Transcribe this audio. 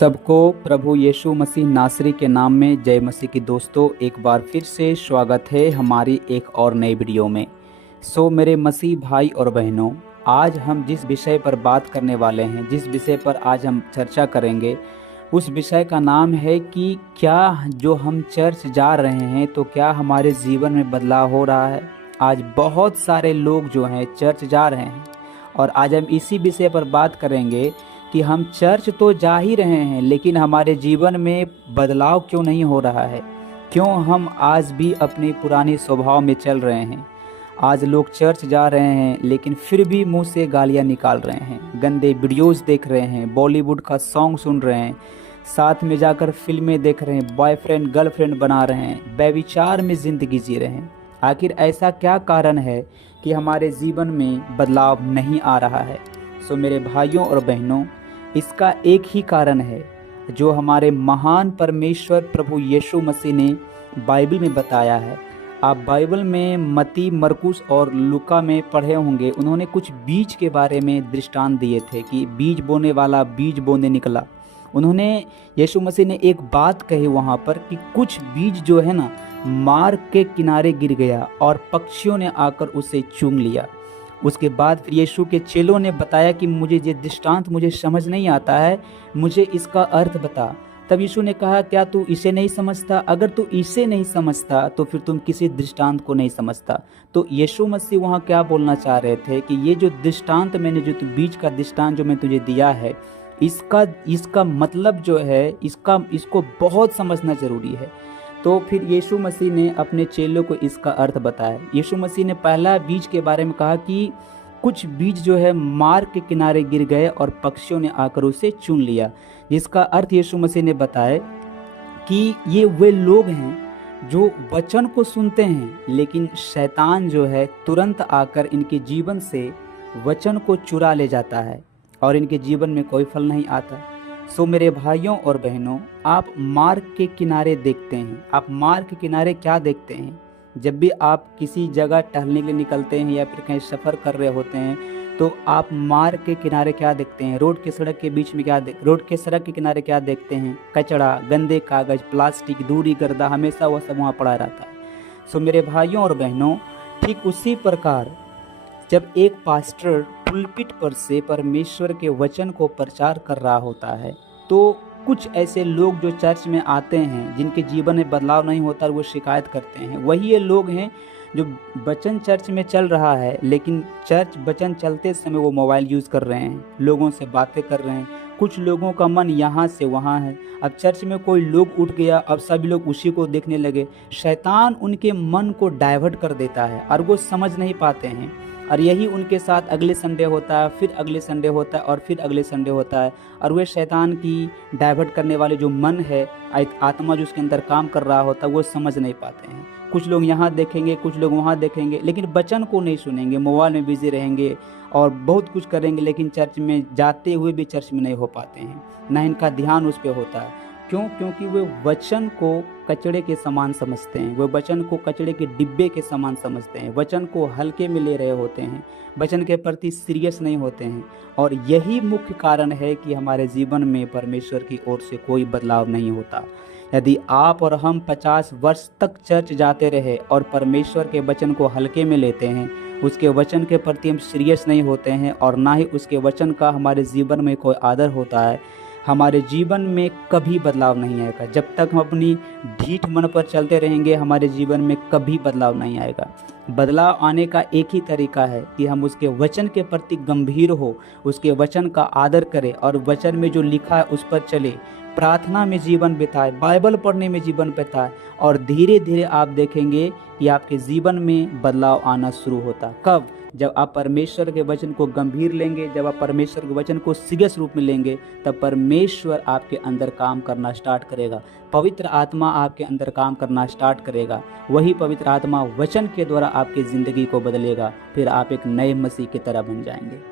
सबको प्रभु यीशु मसीह नासरी के नाम में जय मसीह की। दोस्तों, एक बार फिर से स्वागत है हमारी एक और नई वीडियो में। मेरे मसीह भाई और बहनों, आज हम जिस विषय पर बात करने वाले हैं, जिस विषय पर आज हम चर्चा करेंगे, उस विषय का नाम है कि क्या जो हम चर्च जा रहे हैं तो क्या हमारे जीवन में बदलाव हो रहा है। आज बहुत सारे लोग जो हैं चर्च जा रहे हैं और आज हम इसी विषय पर बात करेंगे कि हम चर्च तो जा ही रहे हैं, लेकिन हमारे जीवन में बदलाव क्यों नहीं हो रहा है। क्यों हम आज भी अपने पुराने स्वभाव में चल रहे हैं। आज लोग चर्च जा रहे हैं लेकिन फिर भी मुंह से गालियां निकाल रहे हैं, गंदे वीडियोस देख रहे हैं, बॉलीवुड का सॉन्ग सुन रहे हैं, साथ में जाकर फिल्में देख रहे हैं, बॉयफ्रेंड गर्लफ्रेंड बना रहे हैं, व्यभिचार में ज़िंदगी जी रहे हैं। आखिर ऐसा क्या कारण है कि हमारे जीवन में बदलाव नहीं आ रहा है। मेरे भाइयों और बहनों, इसका एक ही कारण है जो हमारे महान परमेश्वर प्रभु यीशु मसीह ने बाइबल में बताया है। आप बाइबल में मत्ती, मरकुस और लूका में पढ़े होंगे। उन्होंने कुछ बीज के बारे में दृष्टांत दिए थे कि बीज बोने वाला बीज बोने निकला। उन्होंने यीशु मसीह ने एक बात कही वहाँ पर कि कुछ बीज जो है ना, मार्ग के किनारे गिर गया और पक्षियों ने आकर उसे चूम लिया। उसके बाद फिर यीशु के चेलों ने बताया कि मुझे ये दृष्टांत मुझे समझ नहीं आता है, मुझे इसका अर्थ बता। तब यीशु ने कहा, क्या तू इसे नहीं समझता? अगर तू इसे नहीं समझता तो फिर तुम किसी दृष्टांत को नहीं समझता। तो यीशु मसीह वहाँ क्या बोलना चाह रहे थे कि ये जो दृष्टांत मैंने, जो बीज का दृष्टांत जो मैं तुझे दिया है, इसका मतलब जो है, इसको बहुत समझना जरूरी है। तो फिर यीशु मसीह ने अपने चेलों को इसका अर्थ बताया। यीशु मसीह ने पहला बीज के बारे में कहा कि कुछ बीज जो है मार्ग के किनारे गिर गए और पक्षियों ने आकर उसे चुन लिया। जिसका अर्थ यीशु मसीह ने बताया कि ये वे लोग हैं जो वचन को सुनते हैं, लेकिन शैतान जो है तुरंत आकर इनके जीवन से वचन को चुरा ले जाता है और इनके जीवन में कोई फल नहीं आता। मेरे भाइयों और बहनों, आप मार्ग के किनारे देखते हैं। आप मार्ग के किनारे क्या देखते हैं? जब भी आप किसी जगह टहलने के लिए निकलते हैं या फिर कहीं सफ़र कर रहे होते हैं तो आप मार्ग के किनारे क्या देखते हैं? रोड के सड़क के बीच में रोड के सड़क के किनारे क्या देखते हैं? कचड़ा, गंदे कागज़, प्लास्टिक, दूरी, गर्दा, हमेशा वह सब वहाँ पड़ा रहता है। मेरे भाइयों और बहनों, ठीक उसी प्रकार जब एक पास्टर पुलपिट पर से परमेश्वर के वचन को प्रचार कर रहा होता है तो कुछ ऐसे लोग जो चर्च में आते हैं, जिनके जीवन में बदलाव नहीं होता, वो शिकायत करते हैं। वही ये लोग हैं जो वचन चर्च में चल रहा है, लेकिन चर्च वचन चलते समय वो मोबाइल यूज़ कर रहे हैं, लोगों से बातें कर रहे हैं। कुछ लोगों का मन यहाँ से वहाँ है। अब चर्च में कोई लोग उठ गया, अब सभी लोग उसी को देखने लगे। शैतान उनके मन को डाइवर्ट कर देता है और वो समझ नहीं पाते हैं। और यही उनके साथ अगले संडे होता है, फिर अगले संडे होता है और फिर अगले संडे होता है। और वे शैतान की डाइवर्ट करने वाले जो मन है, आत्मा जो उसके अंदर काम कर रहा होता है, वो समझ नहीं पाते हैं। कुछ लोग यहाँ देखेंगे, कुछ लोग वहाँ देखेंगे, लेकिन वचन को नहीं सुनेंगे, मोबाइल में बिजी रहेंगे और बहुत कुछ करेंगे, लेकिन चर्च में जाते हुए भी चर्च में नहीं हो पाते हैं, ना इनका ध्यान उस पर होता है। क्यों? क्योंकि वे वचन को कचड़े के समान समझते हैं, वे वचन को कचड़े के डिब्बे के समान समझते हैं, वचन को हल्के में ले रहे होते हैं, वचन के प्रति सीरियस नहीं होते हैं। और यही मुख्य कारण है कि हमारे जीवन में परमेश्वर की ओर से कोई बदलाव नहीं होता। यदि आप और हम 50 वर्ष तक चर्च जाते रहे और परमेश्वर के वचन को हल्के में लेते हैं, उसके वचन के प्रति हम सीरियस नहीं होते हैं और ना ही उसके वचन का हमारे जीवन में कोई आदर होता है, हमारे जीवन में कभी बदलाव नहीं आएगा। जब तक हम अपनी ढीठ मन पर चलते रहेंगे, हमारे जीवन में कभी बदलाव नहीं आएगा। बदलाव आने का एक ही तरीका है कि हम उसके वचन के प्रति गंभीर हो, उसके वचन का आदर करें और वचन में जो लिखा है उस पर चले, प्रार्थना में जीवन बिताए, बाइबल पढ़ने में जीवन बिताए, और धीरे धीरे आप देखेंगे कि आपके जीवन में बदलाव आना शुरू होता। कब? जब आप परमेश्वर के वचन को गंभीर लेंगे, जब आप परमेश्वर के वचन को सीरियस रूप में लेंगे, तब परमेश्वर आपके अंदर काम करना स्टार्ट करेगा। पवित्र आत्मा आपके अंदर काम करना स्टार्ट करेगा। वही पवित्र आत्मा वचन के द्वारा आपकी ज़िंदगी को बदलेगा। फिर आप एक नए मसीह की तरह बन जाएंगे।